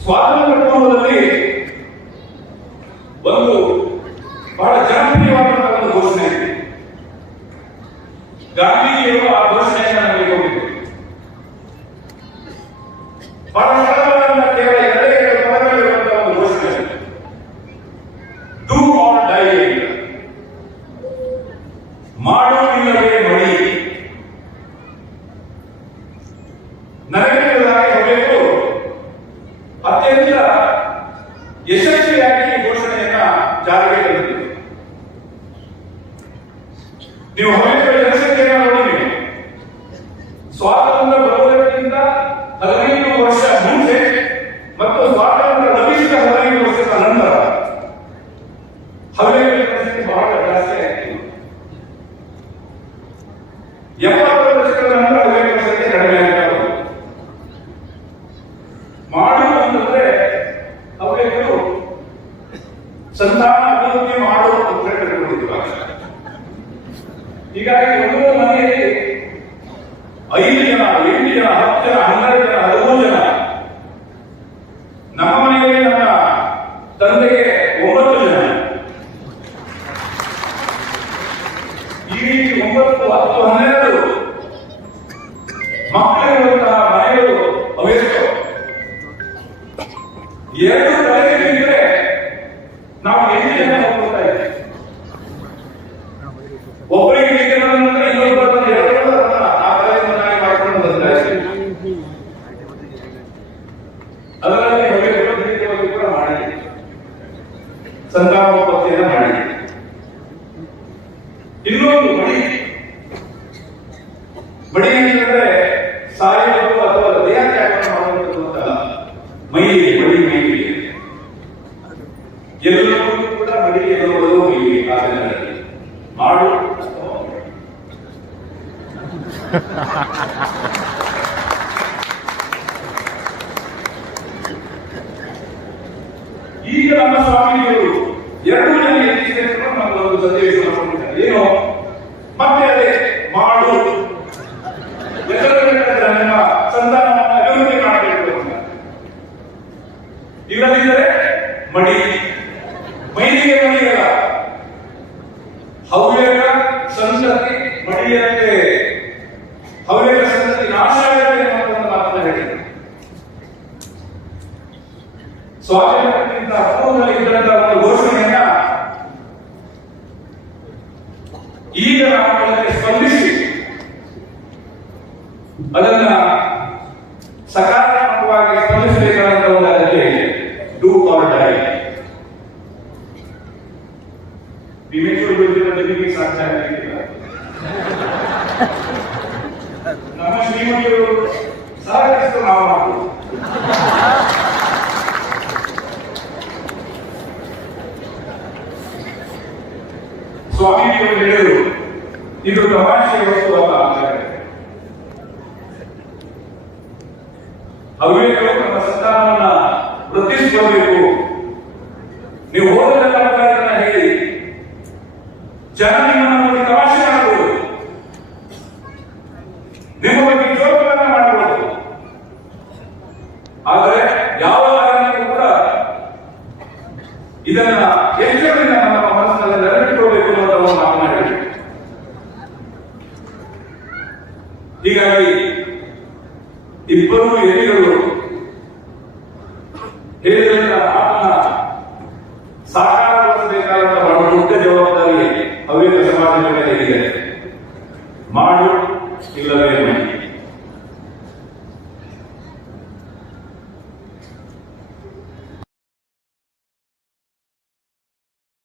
ಸ್ವಾತಂತ್ರ್ಯ ಪೂರ್ವದಲ್ಲಿ ಒಂದು ಬಹಳ ಜನಪ್ರಿಯವಾದಂತಹ ಒಂದು ಘೋಷಣೆ ಇದೆ ಗಾಂಧೀಜಿಯವರು ಆ ಘೋಷಣೆಯನ್ನು ನಮಗೆ ಕೊಟ್ಟಿದ್ದರು ಬಹಳ ಸರಳವಾದ ಕೇವಲ ಎರಡೇ ಎರಡು ಪದಗಳಿರುವಂತಹ ಒಂದು ಘೋಷಣೆ ಡೂ ಆರ್ ಡೈ ಮಾಡು ಇಲ್ಲವೇ ಮಡಿ ನನಗೆ ತಿಳಿದಾಗೆ ಹೋಗಬೇಕು ಅತ್ಯಂತ ಯಶಸ್ವಿಯಾಗಿ ಈ ಘೋಷಣೆಯನ್ನ ಜಾರಿಗೆ ತಂದಿದೆ ನೀವು ಸಂತಾನ ಅಭಿವೃದ್ಧಿ ಮಾಡುವ ಅಂತ ಹೀಗಾಗಿ ಒಂದು ಮನೆಯಲ್ಲಿ ಐದು ಜನ, ಎಂಟು ಜನ, ಹತ್ತು ಜನ, ಹನ್ನೆರಡು ಜನ, ಹದಿಮೂರು ಜನ, ನಮ್ಮ ಮನೆಯಲ್ಲಿ ನನ್ನ ತಂದೆಗೆ ಒಂಬತ್ತು ಜನ. ಈ ರೀತಿ ಒಂಬತ್ತು, ಹತ್ತು, ಹನ್ನೆರಡು ಮಕ್ಕಳಿರುವಂತಹ ಮನೆಗಳು ಅವೆಷ್ಟು? ಎರಡು ತಲೆಗೆ ಬಿದ್ದರೆ ನಾವು ಎಂಟು ಜನ ಹೋಗ್ತಾ ಇದ್ದೀವಿ ಒಬ್ಬರಿಗೆ ಬಂದ್ರೆ ಅದರಲ್ಲಿ ಕೂಡ ಮಾಡಿ. ಸಂತಾನೋತ್ಪತ್ತಿಯನ್ನು ಮಾಡಿ. ಇನ್ನೊಂದು ಬಡಿ ಬಡಿ ಅಂತಂದ್ರೆ ಅಥವಾ ದೇಹ ತ್ಯಾಗ ಮಾಡುವಂಥದ್ದು ಅಂತಲ್ಲ ಮೈಲಿಗೆ ಬಡಿ ಮೈಲಿ ಎಲ್ಲರೂ ಕೂಡ ಮಡಿಗೆ ಬರುವುದು ದಿನಗಳಲ್ಲಿ ಮಾಡು ಅಥವಾ ಮಡಿ. ಈಗ ನಮ್ಮ ಸ್ವಾಮಿಗಳು ಎರಡು ಜನ ಎತ್ತಿಕೊಂಡು ನಮಗೆ ಒಂದು ಸಂದೇಶವನ್ನು ಕೊಟ್ಟಿದ್ದಾರೆ ಏನು ಮತ್ತೆ ಅದೇ ಮಾಡು ಎಲ್ಲರೂ ಹೇಳ್ತಾರೆ ನಿಮ್ಮ ಸಂತಾನವನ್ನು ಅಭಿವೃದ್ಧಿ ಮಾಡಬೇಕು ಅಂತ ಇಲ್ಲದಿದ್ದರೆ ಮಡಿ ಮೈಲಿಗೆ ಮಡಿಯಲ್ಲ ಹವ್ಯಕ ಸಂತತಿ ಮಡಿಯಂತೆ ಹವ್ಯಕ ಸಂತತಿ ನಾಶ ಆಗುತ್ತೆ ಅನ್ನೋ ಒಂದು ಮಾತನ್ನು ಹೇಳಿದರು ಸ್ವಾತಂತ್ರ್ಯಕ್ಕಿಂತ ಪೂರ್ವದಲ್ಲಿ ಇದ್ದಂತಹ ಒಂದು ಘೋಷಣೆಯನ್ನ ಈಗ ನಾವು ಅದಕ್ಕೆ ಸ್ಪಂದಿಸಿ. ಅದನ್ನ ಸಕಾರಾತ್ಮಕವಾಗಿ ಸ್ಪಂದಿಸಬೇಕಾದಂತ ಒಂದು ಅದಕ್ಕೆ ಡೂ ಆರ್ ಡೈ ಭೀಮೇಶ್ವರ ಗುರುಜಿನ ಸಾಧ್ಯ ಸಾಕ್ಷಾತ್ಕಾರಿಲ್ಲ ನಮ್ಮ ಶ್ರೀಮತಿಯವರು ಸಹಕರಿಸಿದ ನಾವು ಮಾಡುವುದು ಹೇಳಿದರು, ಇದು ತಮಾಷೆಯ ವಸ್ತು ಅಲ್ಲ. ಅವಿವೇಕರು ನಮ್ಮ ಸಂತಾನವನ್ನ ವೃದ್ಧಿಸಿಕೊಳ್ಬೇಕು ನೀವು ಓದಿದ ಅದನ್ನ ಹೇಳಿ. ಜನ ನಿಮ್ಮನ್ನು ನೋಡಿ ತಮಾಷೆ ಮಾಡಬಹುದು ನಿಮ್ಮ ಬಗ್ಗೆ ಜೋಕುಗಳನ್ನ ಮಾಡಬಹುದು ಆದರೆ ಯಾವ ಕಾರಣಕ್ಕೂ ಕೂಡ ಇದನ್ನ ಎಚ್ಚರದಿಂದ ಹೀಗಾಗಿ ಇಬ್ಬರು ಎಲಿಗಳು ಹೇಳಿದಂತ ಆತನ ಸಾಕಾರಗೊಳಿಸಬೇಕಾದಂತಹ ಬಹಳ ದೊಡ್ಡ ಜವಾಬ್ದಾರಿ ಹವ್ಯಕ ಸಮಾಜದ ಮೇಲೆ